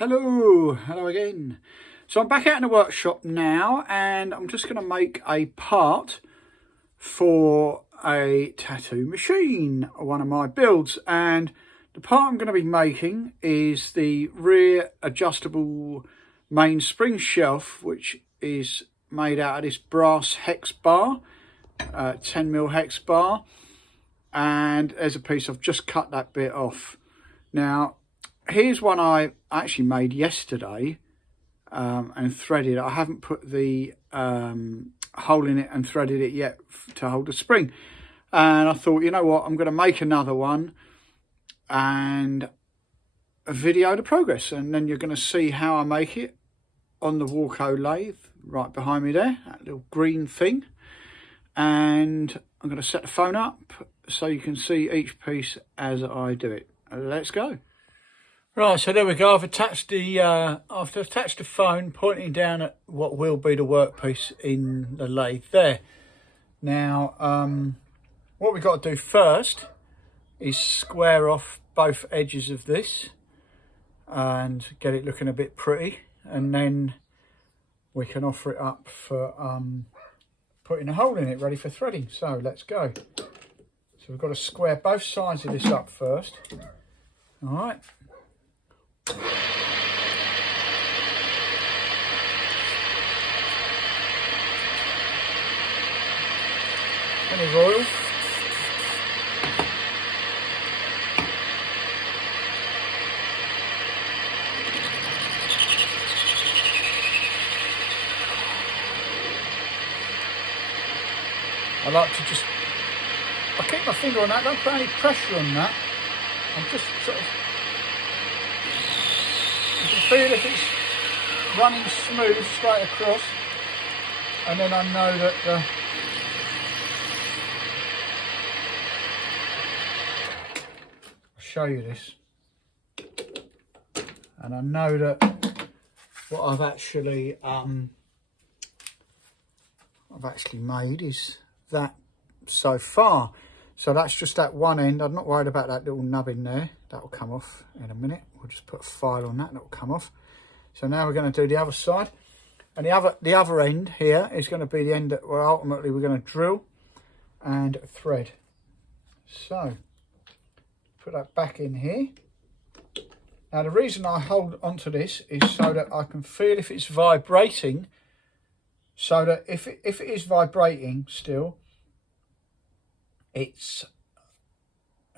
Hello again. So I'm back out in the workshop now, and I'm just going to make a part for a tattoo machine, one of my builds. And the part I'm going to be making is the rear adjustable main spring shelf, which is made out of this brass hex bar, 10mm hex bar. And there's a piece, I've just cut that bit off. Now, here's one I actually made yesterday and threaded. I haven't put the hole in it and threaded it yet to hold the spring. And I thought, you know what, I'm going to make another one and video the progress. And then you're going to see how I make it on the Walco lathe right behind me there, that little green thing. And I'm going to set the phone up so you can see each piece as I do it. Let's go. Right, so there we go. I've attached the phone pointing down at what will be the workpiece in the lathe there. Now, what we've got to do first is square off both edges of this and get it looking a bit pretty, and then we can offer it up for putting a hole in it ready for threading. So let's go. So we've got to square both sides of this up first. All right. Plenty of oil. I like to just, I keep my finger on that, don't put any pressure on that. I'm just sort of, you can feel if it's running smooth straight across, and then I know that I'll show you this, and I know that what I've actually made is that so far. So that's just that one end. I'm not worried about that little nub in there. That will come off in a minute. We'll just put a file on that, that will come off. So now we're going to do the other side. And the other end here is going to be the end that ultimately we're going to drill and thread. So, put that back in here. Now the reason I hold onto this is so that I can feel if it's vibrating, so that if it is vibrating still, it's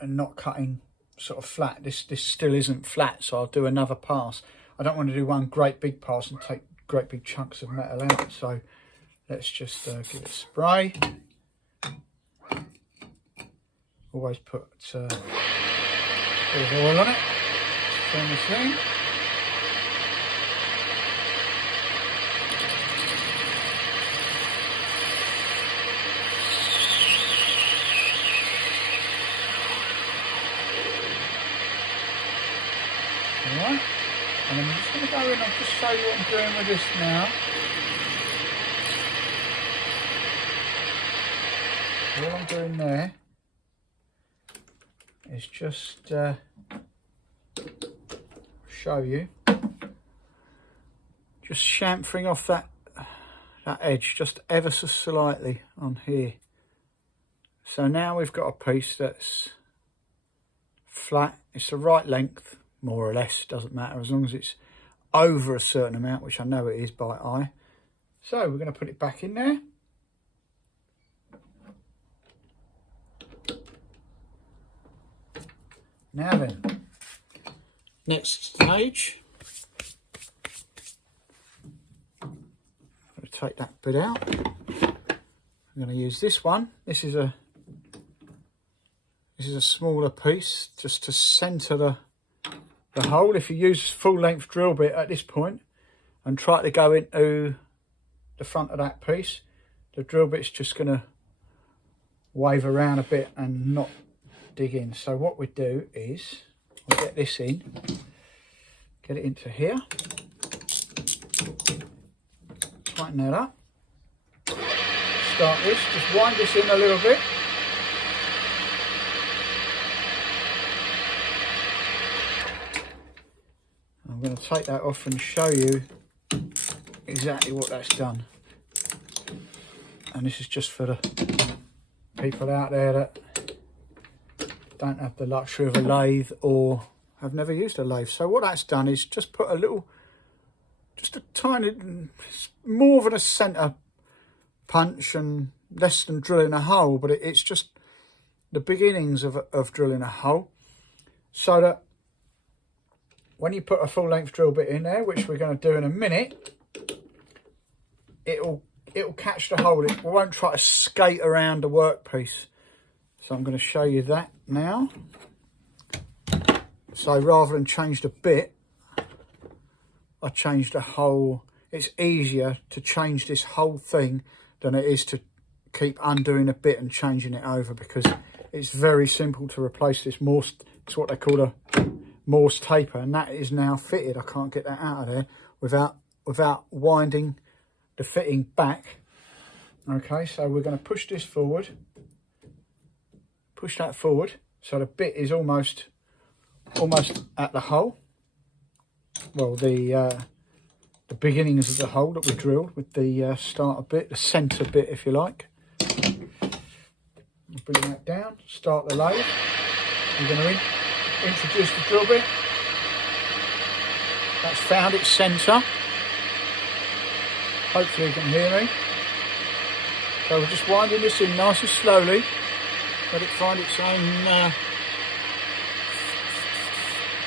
not cutting sort of flat. This still isn't flat, so I'll do another pass. I don't want to do one great big pass and take great big chunks of metal out. So let's just give it a spray. Always put a bit of oil on it. Turn the thing. Alright, and then I'm just going to go in and just show you what I'm doing with this now. All I'm doing there is just show you, just chamfering off that edge just ever so slightly on here. So now we've got a piece that's flat. It's the right length, more or less, doesn't matter as long as it's over a certain amount, which I know it is by eye. So we're going to put it back in there. Now then, next stage, I'm going to take that bit out. I'm going to use this one. This is a smaller piece just to centre the hole. If you use full length drill bit at this point and try to go into the front of that piece, the drill bit's just going to wave around a bit and not dig in. So what we do is we'll get this in, get it into here, tighten that up, start this, just wind this in a little bit. going to take that off and show you exactly what that's done. And this is just for the people out there that don't have the luxury of a lathe or have never used a lathe. So what that's done is just put a little, just a tiny, more than a centre punch and less than drilling a hole, but it's just the beginnings of drilling a hole, so that when you put a full length drill bit in there, which we're going to do in a minute, it'll catch the hole. It won't try to skate around the workpiece. So I'm going to show you that now. So rather than change the bit, I changed the hole. It's easier to change this whole thing than it is to keep undoing a bit and changing it over, because it's very simple to replace this Morse. It's what they call a Morse taper, and that is now fitted. I can't get that out of there without winding the fitting back. Okay, so we're going to push this forward, push that forward, so the bit is almost at the hole. Well, the beginnings of the hole that we drilled with the starter bit, the centre bit, if you like. Bring that down, start the lathe. We're going to introduce the drill bit. That's found its centre. Hopefully you can hear me. So we're just winding this in nice and slowly. Let it find its own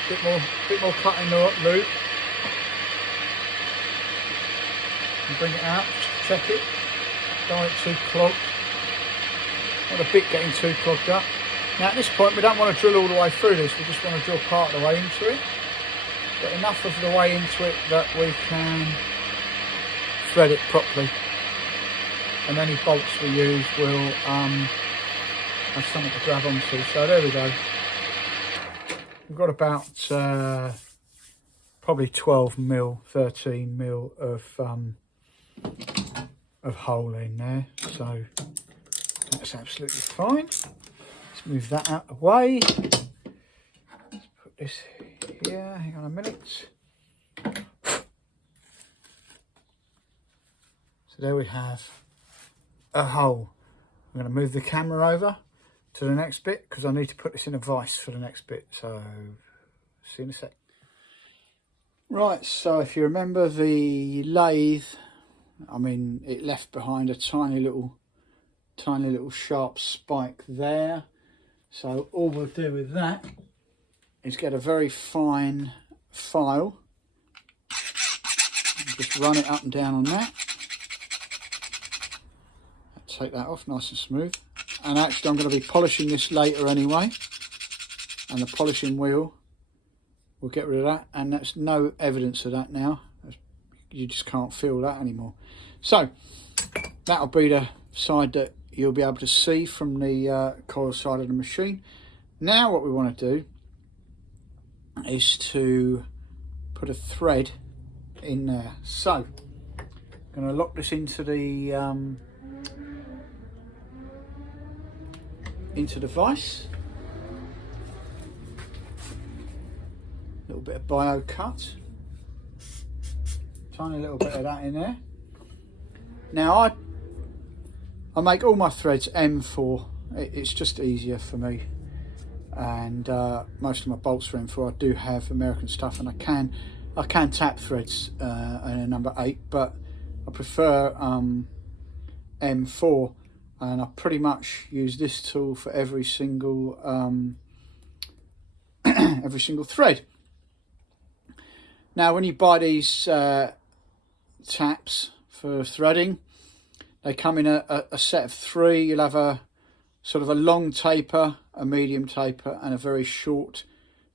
bit more cutting loop. And bring it out, just check it. Don't want it too clogged. Not a bit getting too clogged up. Now at this point we don't want to drill all the way through this, we just want to drill part of the way into it. But enough of the way into it that we can thread it properly. And any bolts we use will have something to grab onto. So there we go. We've got about probably 12 mil, 13 mil of hole in there. So that's absolutely fine. Let's move that out of the way. Let's put this here. Hang on a minute. So there we have a hole. I'm going to move the camera over to the next bit because I need to put this in a vise for the next bit. So see you in a sec. Right, so if you remember the lathe, I mean, it left behind a tiny little sharp spike there. So all we'll do with that is get a very fine file and just run it up and down on that. Take that off nice and smooth. And actually I'm going to be polishing this later anyway, and the polishing wheel will get rid of that, and that's no evidence of that now. You just can't feel that anymore. So that'll be the side that you'll be able to see from the coil side of the machine. Now what we want to do is to put a thread in there. So I'm going to lock this into the vise. A little bit of bio cut, tiny little bit of that in there. Now I make all my threads M4. It's just easier for me, and most of my bolts are M4. I do have American stuff, and I can tap threads in a number 8, but I prefer M4. And I pretty much use this tool for every single thread. Now when you buy these taps for threading, they come in a set of 3. You'll have a sort of a long taper, a medium taper, and a very short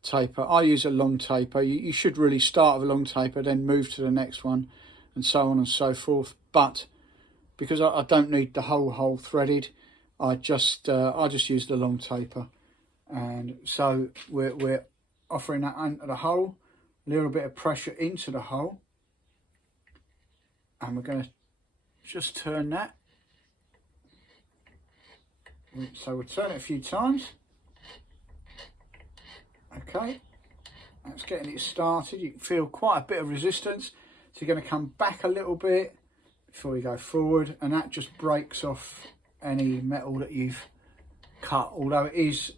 taper. I use a long taper. You should really start with a long taper, then move to the next one, and so on and so forth. But because I don't need the whole hole threaded, I just use the long taper. And so we're offering that into the hole, a little bit of pressure into the hole, and we're going to just turn that. So we'll turn it a few times. Okay, That's getting it started. You can feel quite a bit of resistance. So you're going to come back a little bit before you go forward, and that just breaks off any metal that you've cut, although it is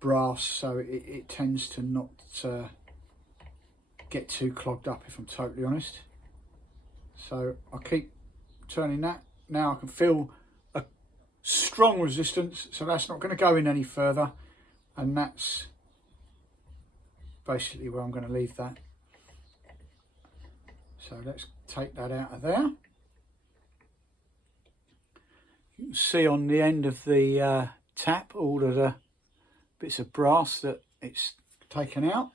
brass, so it tends to not get too clogged up, if I'm totally honest. So I'll keep turning that. Now I can feel a strong resistance, so that's not going to go in any further, and that's basically where I'm going to leave that. So let's take that out of there. You can see on the end of the tap all of the bits of brass that it's taken out,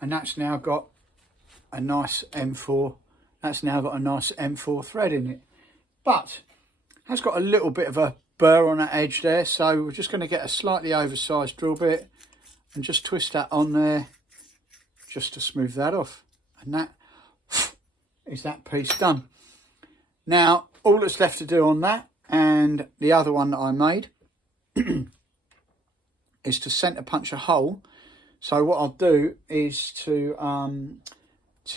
and that's now got a nice M4. That's now got a nice M4 thread in it, but has got a little bit of a burr on that edge there, so we're just going to get a slightly oversized drill bit and just twist that on there just to smooth that off, and that is that piece done. Now all that's left to do on that and the other one that I made is to center punch a hole. So what I'll do is to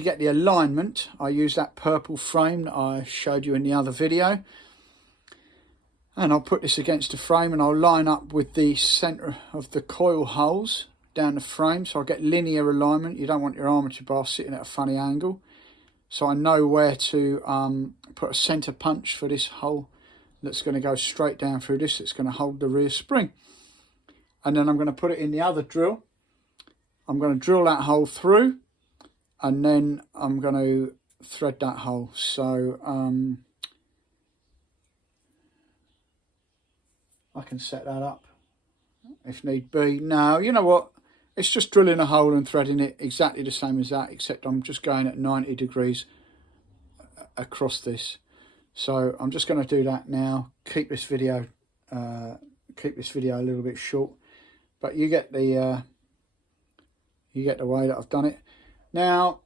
get the alignment, I use that purple frame that I showed you in the other video, and I'll put this against the frame and I'll line up with the center of the coil holes down the frame, so I get linear alignment. You don't want your armature bar sitting at a funny angle, so I know where to put a center punch for this hole that's going to go straight down through this. It's going to hold the rear spring, and then I'm going to put it in the other drill. I'm going to drill that hole through, and then I'm going to thread that hole. So I can set that up if need be. Now, you know what? It's just drilling a hole and threading it exactly the same as that, except I'm just going at 90 degrees across this. So I'm just going to do that now. Keep this video a little bit short, but you get the way that I've done it. Now,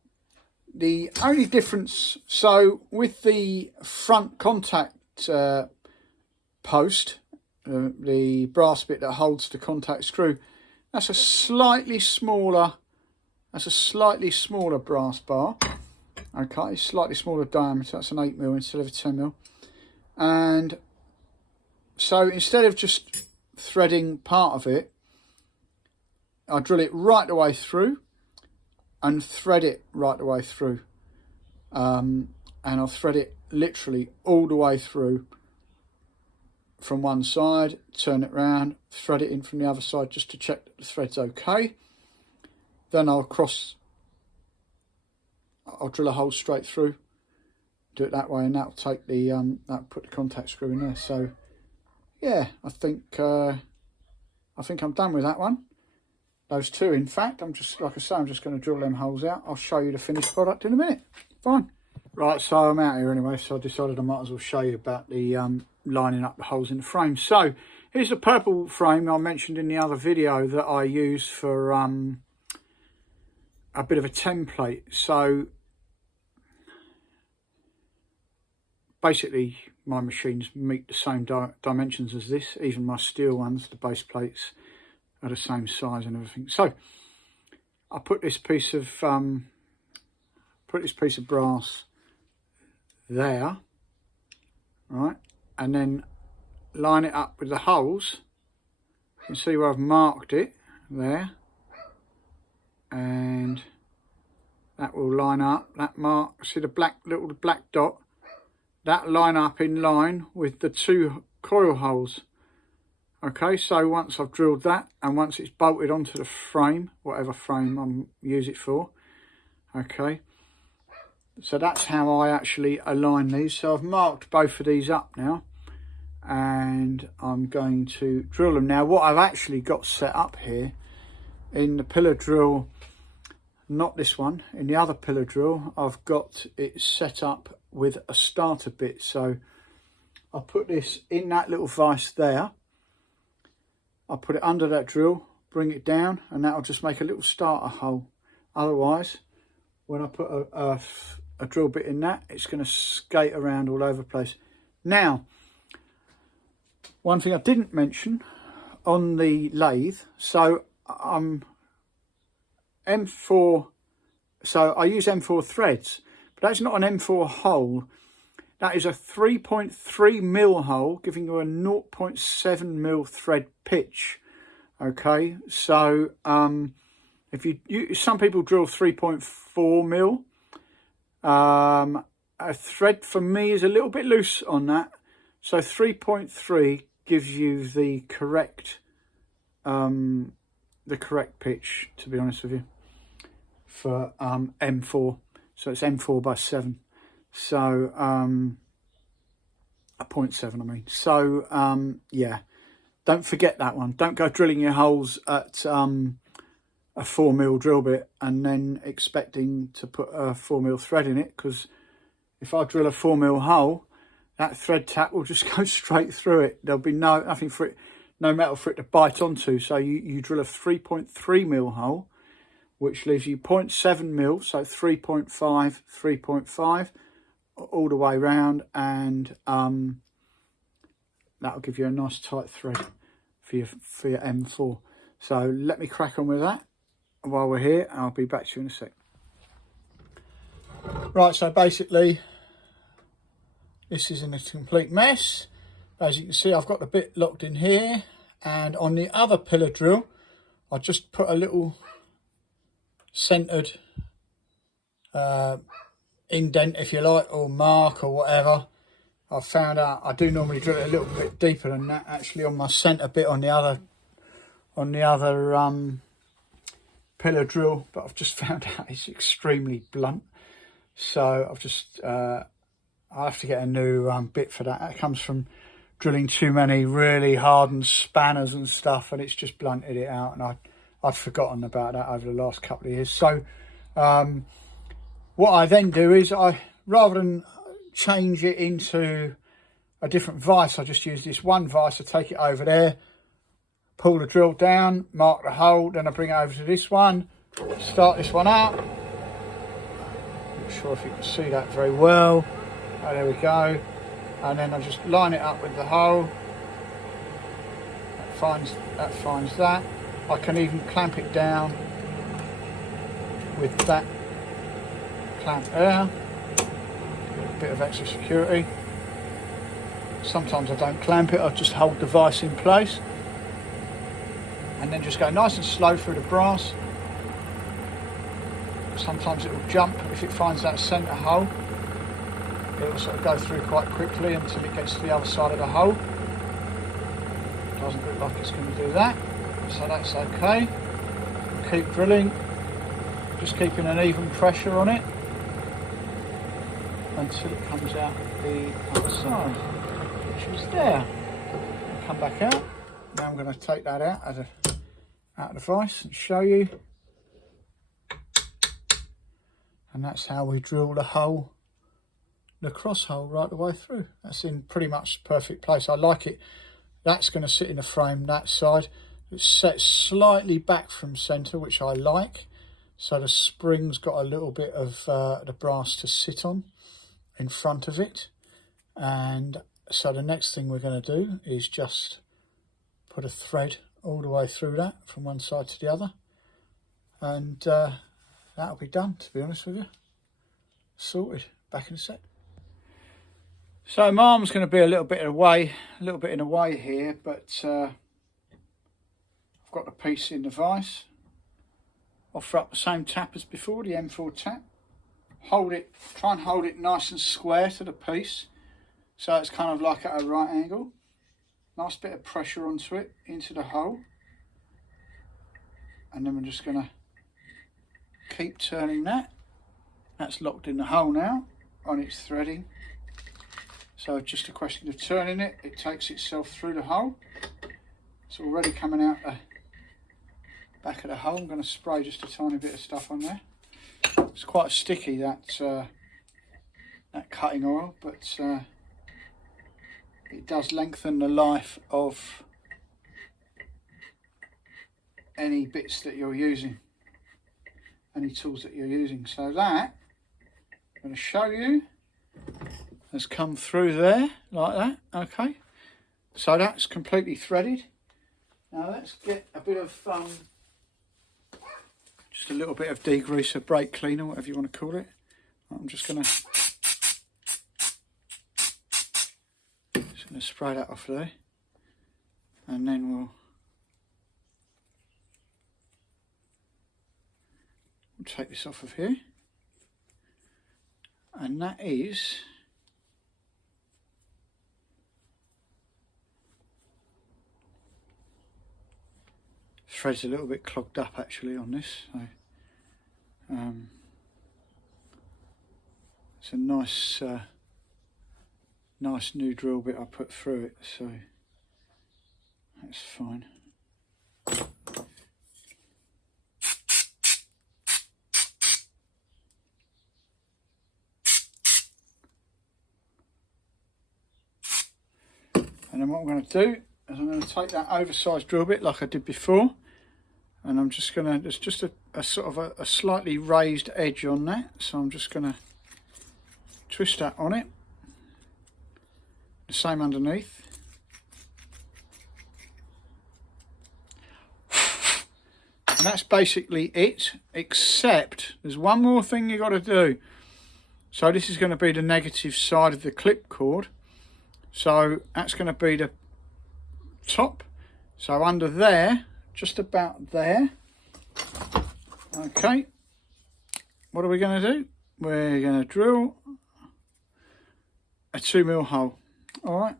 the only difference, so with the front contact post, the brass bit that holds the contact screw, that's a slightly smaller brass bar. Okay, slightly smaller diameter. That's an 8mm instead of a 10mm. And so instead of just threading part of it, I drill it right the way through and thread it right the way through. And I'll thread it literally all the way through from one side, turn it round, thread it in from the other side just to check that the thread's okay. Then I'll drill a hole straight through, do it that way, and that'll take the that'll put the contact screw in there. So yeah, I think I'm done with that one. Those two, in fact, I'm just, like I say, I'm just going to drill them holes out. I'll show you the finished product in a minute. Fine. Right, so I'm out here anyway, so I decided I might as well show you about the lining up the holes in the frame. So here's the purple frame I mentioned in the other video that I use for a bit of a template. So basically my machines meet the same dimensions as this. Even my steel ones, the base plates, are the same size and everything. So I put this piece of brass there, right, and then line it up with the holes. You can see where I've marked it there, and that will line up. That mark, see the little black dot, that line up in line with the two coil holes. Okay, so once I've drilled that and once it's bolted onto the frame, whatever frame I'm use it for, okay, so that's how I actually align these. So I've marked both of these up now, and I'm going to drill them. Now what I've actually got set up here in the pillar drill, not this one, in the other pillar drill, I've got it set up with a starter bit. So I'll put this in that little vise there. I'll put it under that drill, bring it down, and that'll just make a little starter hole. Otherwise, when I put a drill bit in that, it's going to skate around all over the place. Now, one thing I didn't mention on the lathe. So M4, so I use M4 threads, but that's not an M4 hole. That is a 3.3 mil hole, giving you a 0.7 mil thread pitch. Okay, so if you some people drill 3.4 mil. A thread for me is a little bit loose on that, so 3.3 gives you the correct pitch, to be honest with you, for M4. So it's M4 by 7. So a 0.7, I mean. So yeah, don't forget that one. Don't go drilling your holes at a 4 mil drill bit and then expecting to put a 4 mil thread in it, because if I drill a 4 mil hole, that thread tap will just go straight through it. There'll be nothing for it, no metal for it to bite onto. So you drill a 3.3 mil hole, which leaves you 0.7 mil, so 3.5, 3.5 all the way round, and that'll give you a nice tight thread for your M4. So let me crack on with that while we're here, and I'll be back to you in a sec. Right, so basically this is in a complete mess. As you can see, I've got the bit locked in here, and on the other pillar drill I just put a little centered indent, if you like, or mark or whatever. I've found out I do normally drill it a little bit deeper than that, actually, on my center bit on the other pillar drill, but I've just found out it's extremely blunt, so I've just I'll have to get a new bit for that. That comes from drilling too many really hardened spanners and stuff, and it's just blunted it out, and I'd forgotten about that over the last couple of years. So what I then do is, rather than change it into a different vise, I just use this one vise. I take it over there, pull the drill down, mark the hole, then I bring it over to this one, start this one out. Not sure if you can see that very well. Oh, there we go. And then I just line it up with the hole. That finds that. I can even clamp it down with that clamp there. A bit of extra security. Sometimes I don't clamp it, I just hold the vise in place. And then just go nice and slow through the brass. Sometimes it will jump if it finds that centre hole. It will sort of go through quite quickly until it gets to the other side of the hole. Doesn't look like it's going to do that, so that's okay. Keep drilling, just keeping an even pressure on it until it comes out the other side, which is there. I'll come back out. Now I'm going to take that out of the vise and show you. And that's how we drill the hole, the cross hole, right the way through. That's in pretty much perfect place. I like it. That's going to sit in the frame, that side. It's set slightly back from centre, which I like. So the spring's got a little bit of the brass to sit on in front of it. And so the next thing we're going to do is just put a thread all the way through that from one side to the other. And that'll be done, to be honest with you. Sorted. Back in a sec. So my arm's going to be a little bit in the way here, but I've got the piece in the vise. Offer up the same tap as before, the M4 tap. Hold it, try and hold it nice and square to the piece, so it's kind of like at a right angle. Nice bit of pressure onto it, into the hole. And then we're just going to keep turning that. That's locked in the hole now on its threading. So just a question of turning it, it takes itself through the hole. It's already coming out the back of the hole. I'm going to spray just a tiny bit of stuff on there. It's quite sticky, that cutting oil, but it does lengthen the life of any bits that you're using, any tools that you're using. So that, I'm going to show you, has come through there like that. Okay, so that's completely threaded. Now let's get a bit of just a little bit of degreaser, brake cleaner, whatever you want to call it. I'm just going to spray that off there, and then we'll take this off of here, and that is thread's a little bit clogged up actually on this, so it's a nice nice new drill bit I put through it, so that's fine. And then what I'm going to do is I'm going to take that oversized drill bit like I did before, and I'm just going to, there's just a sort of a slightly raised edge on that, so I'm just going to twist that on it. The same underneath. And that's basically it, except there's one more thing you got to do. So this is going to be the negative side of the clip cord. So that's going to be the top. So under there, just about there. Okay. What are we going to do? We're going to drill a 2mm hole. All right.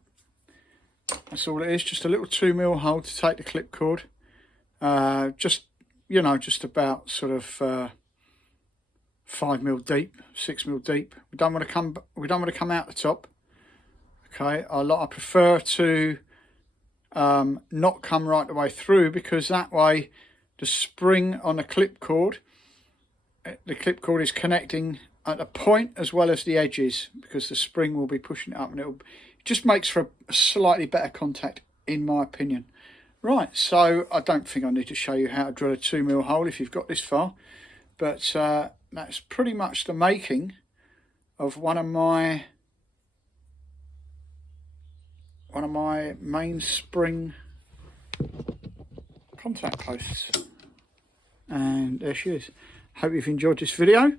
That's all it is. Just a little 2mm hole to take the clip cord. Just, you know, just about sort of 5mm deep, 6mm deep. We don't want to come out the top. Okay, I prefer to not come right the way through, because that way the spring on the clip cord is connecting at the point as well as the edges, because the spring will be pushing it up, and it just makes for a slightly better contact, in my opinion. Right, so I don't think I need to show you how to drill a 2mm hole if you've got this far, but that's pretty much the making of one of my mainspring contact posts. And there she is. Hope you've enjoyed this video.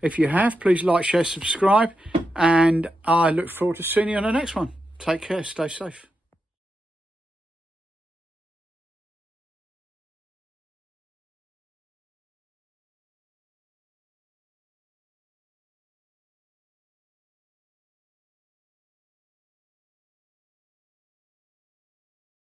If you have, please like, share, subscribe, and I look forward to seeing you on the next one. Take care, stay safe.